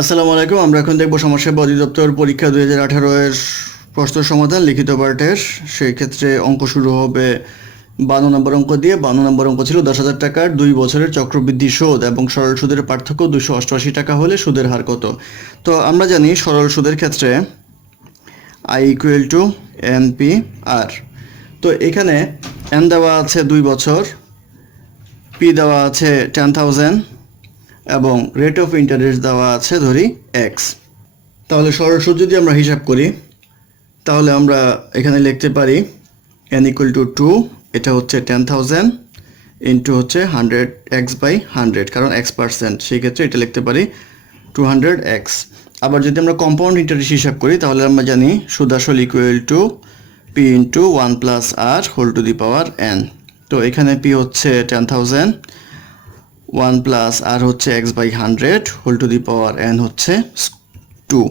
আসসালামু আলাইকুম। আমরা এখন দেখব সমাজসেবা অধিদপ্তর পরীক্ষা 2018 এর প্রশ্ন সমাধান লিখিত পার্টের। সেই ক্ষেত্রে অঙ্ক শুরু হবে 52 নম্বর অঙ্ক দিয়ে। 52 নম্বর অঙ্ক ছিল 10,000 টাকার 2 বছরের চক্রবৃদ্ধি সুদ এবং সরল সুদের পার্থক্য 288 টাকা হলে সুদের হার কত। তো আমরা জানি সরল সুদের ক্ষেত্রে I = NPR। তো এখানে N দেওয়া আছে 2 বছর, P দেওয়া আছে 10,000 এবং রেট অফ ইন্টারেস্ট দেওয়া আছে ধরি x। তাহলে সরল সুদ যদি আমরা হিসাব করি তাহলে আমরা এখানে লিখতে পারি n = 2, এটা হচ্ছে 10,000 ইন্টু হচ্ছে 100x/100, কারণ x%, সেই ক্ষেত্রে এটা লিখতে পারি 200x। আবার যদি আমরা কম্পাউন্ড ইন্টারেস্ট হিসাব করি তাহলে আমরা জানি সুদ আসল = p × 1 + r whole to the power n। তো এখানে p হচ্ছে 10,000, 1 + r হচ্ছে x/100 whole to the power n হচ্ছে 2।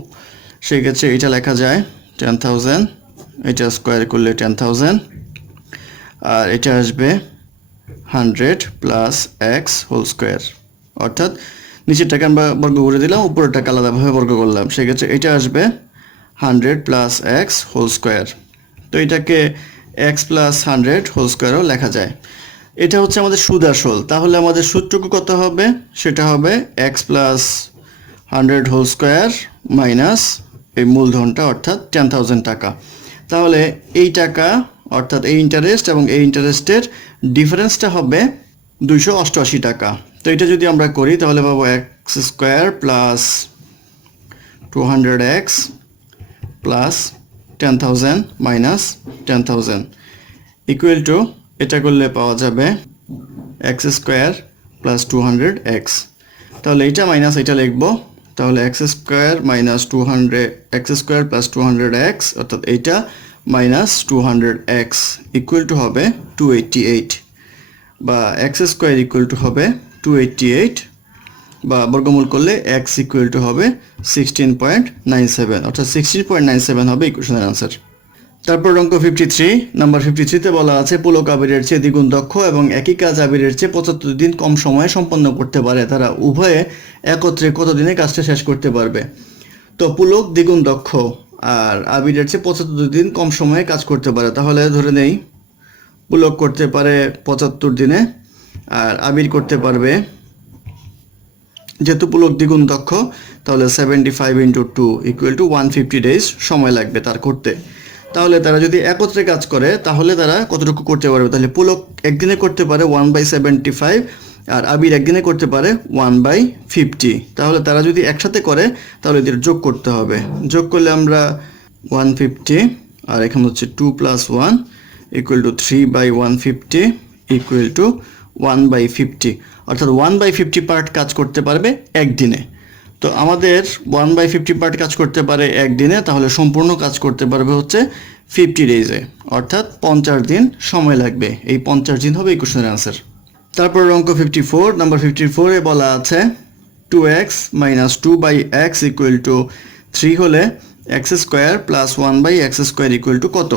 সেই ক্ষেত্রে এটা লেখা যায় 10,000, এটা স্কোয়ার করলে 10,000, আর এটা আসবে 100 + x হোল স্কোয়ার, অর্থাৎ নিচেরটাকে আমরা বর্গ করে দিলাম, উপরেরটাকে আলাদাভাবে বর্গ করলাম। সেই ক্ষেত্রে এটা আসবে 100 + x হোল স্কোয়ার। তো এটাকে x + 100 হোল স্কোয়ারও লেখা যায়। এটা হচ্ছে আমাদের সুদ আসল। তাহলে আমাদের সুদটুকু কত হবে? সেটা হবে x + 100 হোল স্কোয়ার মাইনাস এই মূলধনটা অর্থাৎ 10,000 টাকা। তাহলে এই টাকা অর্থাৎ এই ইন্টারেস্ট এবং এই ইন্টারেস্টের ডিফারেন্সটা হবে 288 টাকা। তো এটা যদি আমরা করি তাহলে পাবো x² + 200x + 10,000 minus 10,000 equal to, এটা করলে পাওয়া যাবে x² + 200x। তাহলে এটা মাইনাস এটা লিখব, তাহলে x² + 200x অর্থাৎ এইটা মাইনাস 200x ইকুয়াল টু হবে 288, বা x² হবে 288, বা বর্গমূল করলে x হবে 16.97, অর্থাৎ 16.97 হবে ইকুয়েশনের আনসার। তারপর অঙ্ক 53 নাম্বার 53তে বলা আছে পুলক আবিরের চেয়ে দ্বিগুণ দক্ষ এবং একই কাজ আবিরের চেয়ে 75 দিন কম সময়ে সম্পন্ন করতে পারে। তারা উভয়ে একত্রে কত দিনে কাজটা শেষ করতে পারবে? তো পুলক দ্বিগুণ দক্ষ আর আবিরের চেয়ে 75 দিন কম সময়ে কাজ করতে পারে। তাহলে ধরে নেই পুলক করতে পারে 75 দিনে আর আবির করতে পারবে, যেহেতু পুলক দ্বিগুণ দক্ষ তাহলে 75 × 2 = 150 ডেজ সময় লাগবে তার করতে। তাহলে তারা যদি একত্রে কাজ করে তাহলে তারা কতটুকু করতে পারবে? তাহলে পুলক একদিনে করতে পারে 1/75 আর আবির একদিনে করতে পারে 1/50। তাহলে তারা যদি একসাথে করে তাহলে এদের যোগ করতে হবে। যোগ করলে আমরা 150 আর এখানে হচ্ছে 2 + 1 = 3/150 = 1/50, অর্থাৎ 1/50 পার্ট কাজ করতে পারবে একদিনে। তো আমাদের 1/50 পার্ট কাজ করতে পারে একদিনে, তাহলে সম্পূর্ণ কাজ করতে পারবে হচ্ছে 50 ডেজে, অর্থাৎ 50 দিন সময় লাগবে। এই 50 দিন হবে ইকুয়েশনের আনসার। তারপর অঙ্ক 54 নাম্বার 54 এ বলা আছে 2x - 2/x = 3 হলে x² + 1/x² = কত?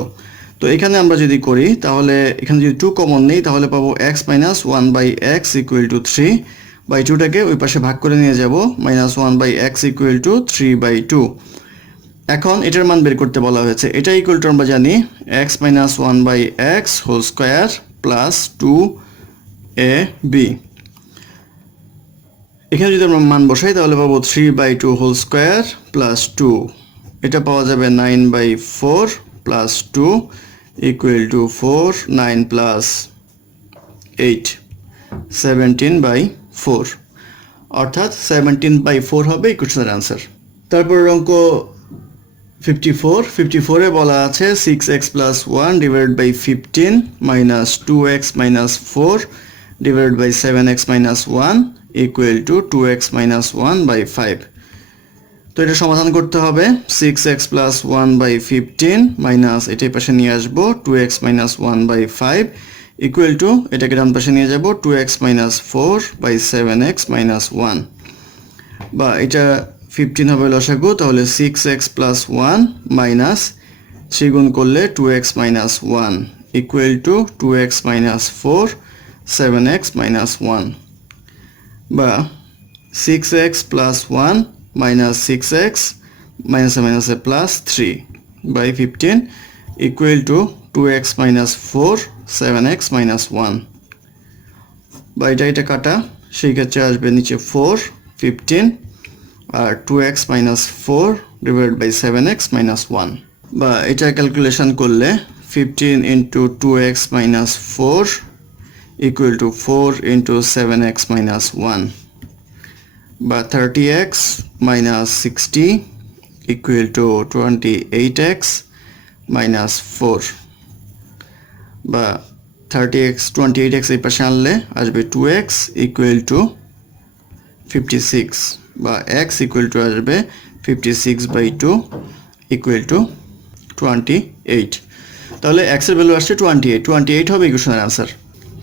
তো এখানে আমরা যদি করি তাহলে এখানে যদি 2 কমন নেই তাহলে পাবো x - 1/x = 3, বাই 2টাকে ওই পাশে ভাগ করে নিয়ে যাব, -1/x = 3/2। এখন এটার মান বের করতে বলা হয়েছে। এটা ইকুয়াল টু আমরা জানি x - 1/x whole square plus 2ab। এখানে যদি আমরা মান বসাই তাহলে পাবো 3/2 হোল স্কোয়ার প্লাস 2, এটা পাওয়া যাবে 9/4 প্লাস 2 = 4, 9 + 8 17/4, অর্থাৎ 17/4 হবে ইকুয়েশনের আনসার। তারপর অঙ্ক 54 এ বলা আছে 6x + 1 / 15 - 2x - 4 / 7x - 1 = 2x - 1/5। তো এটা সমাধান করতে হবে। 6x + 1/15 মাইনাস এটাই পাশে নিয়ে আসবো 2x - 1/5 ইকুয়াল টু, এটাকে ডান পাশে নিয়ে যাব 2x - 4/7x - 1, বা এটা 15 হবে লসাগু, তাহলে 6x + 1 মাইনাস 3 গুণ করলে 2x - 1 equal to 2x - 4 7x - 1, বা 6x + 1 minus 6x minus a plus 3 by 15 equal to 2x minus 4 7x minus 1 বা এটা কাটা সেই ক্ষেত্রে আসবে নিচে 4 15 আর 2x minus 4 divided by 7x minus 1 বা এটা ক্যালকুলেশন করলে 15 into 2x minus 4 equal to 4 into 7x minus 1 বা 30x minus 60 equal to 28x minus 4 বা 28x এই পাশে আনলে আসবে 2x equal to 56 বা x equal to আসবে 56 by 2 equal to 28 তাহলে x এর ভ্যালু আসছে 28 হবে ইকুয়েশনের आंसर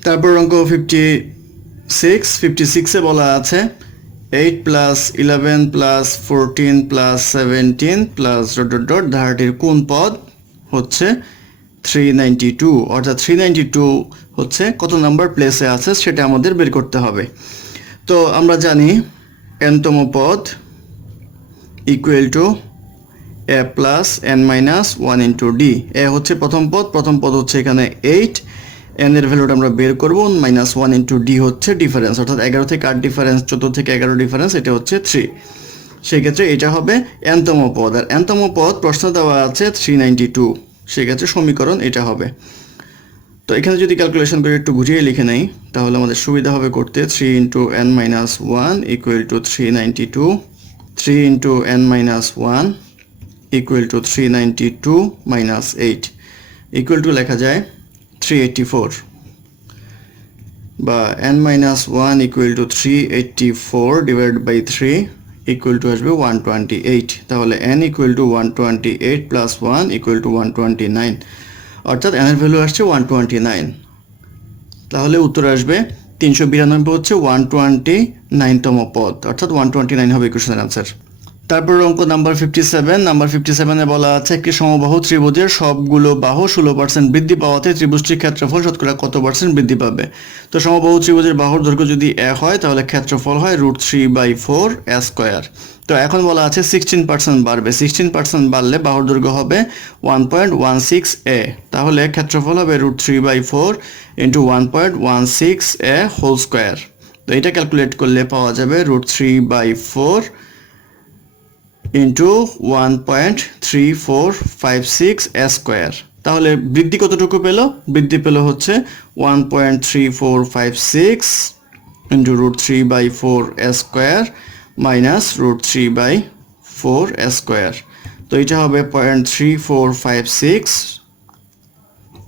তারপর অঙ্ক 56 এ বলা আছে 8 plus 11 plus 14 plus 17 plus ... ধারাটির কোন পদ হচ্ছে 392 অর্থাৎ 392 হচ্ছে কত নাম্বার প্লেসে আছে সেটা আমাদের বের করতে হবে তো আমরা জানি n-তম পদ equal to a plus n minus 1 into d a হচ্ছে প্রথম পদ হচ্ছে এখানে 8 n এর ভ্যালুটা আমরা বের করব -1 into d হচ্ছে ডিফারেন্স অর্থাৎ 11 থেকে 8 ডিফারেন্স 14 থেকে 11 ডিফারেন্স এটা হচ্ছে 3 সেই ক্ষেত্রে এটা হবে n-তম পদ আর n-তম পদ প্রশ্ন দেওয়া আছে 392 সেই ক্ষেত্রে সমীকরণ এটা হবে তো এখানে যদি ক্যালকুলেশন করে একটু ঘুরিয়ে লিখে নেই তাহলে আমাদের সুবিধা হবে করতে 3 into n minus 1 equal to 392 3 into n minus 1 equal to 392 minus 8 equal to লেখা যায় 384 বা n minus 1 equal to 384 divided by 3 equal to আসবে 128 তাহলে n equal to 128 plus 1 equal to 129 অর্থাৎ n এর ভ্যালু আসছে 129 তাহলে উত্তর আসবে 392 হচ্ছে 129তম পদ অর্থাৎ 129 হবে ইকুয়েশনের आंसर তারপর অঙ্ক নাম্বার 57 এ বলা আছে একটি সমবাহু ত্রিভুজের সবগুলো বাহু 16% বৃদ্ধি পাওয়াতে ত্রিভুজটির ক্ষেত্রফল শতকরা কত পার্সেন্ট বৃদ্ধি পাবে তো সমবাহু ত্রিভুজের বাহুর দৈর্ঘ্য যদি a হয় তাহলে ক্ষেত্রফল হয় √3/4 a স্কয়ার তো এখন বলা আছে 16% বাড়বে 16% বাড়লে বাহুর দৈর্ঘ্য হবে 1.16 a তাহলে ক্ষেত্রফল হবে √3/4 into 1.16 a হোল স্কয়ার তো এটা ক্যালকুলেট করলে পাওয়া যাবে √3/4 into 1.3456 a স্কয়ার তাহলে বৃদ্ধি কতটুকু পেল বৃদ্ধি পেল হচ্ছে 1.3456 into √3/4 a square minus √3/4 a square তো এটা হবে 0.3456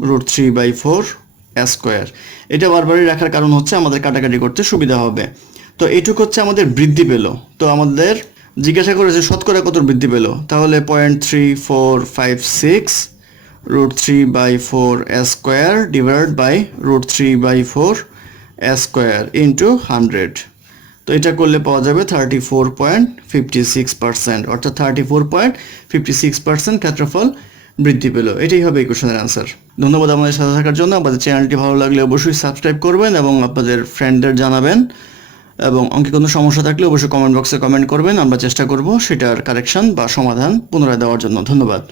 √3/4 a স্কয়ার এটা বারবারই রাখার কারণ হচ্ছে আমাদের কাটাকাটি করতে সুবিধা হবে তো এইটুকু হচ্ছে আমাদের বৃদ্ধি পেল তো আমাদের জিজ্ঞাসা করেছে শতকরা কত বৃদ্ধি পেল তাহলে 0.3456 √3/4 a square divided by √3/4 a square into 100 তো এটা করলে পাওয়া যাবে 34.56% অর্থাৎ 34.56% ক্ষেত্রফল বৃদ্ধি পেল এটাই হবে ইকুয়েশনের आंसर ধন্যবাদ আমাদের সাথে থাকার জন্য আমাদের চ্যানেলটি ভালো লাগলে অবশ্যই সাবস্ক্রাইব করবেন এবং আপনাদের ফ্রেন্ডদের জানাবেন এবং অঙ্কে কোনো সমস্যা থাকলে অবশ্যই কমেন্ট বক্সে কমেন্ট করবেন আমরা চেষ্টা করব সেটার কারেকশন বা সমাধান পুনরায় দেওয়ার জন্য ধন্যবাদ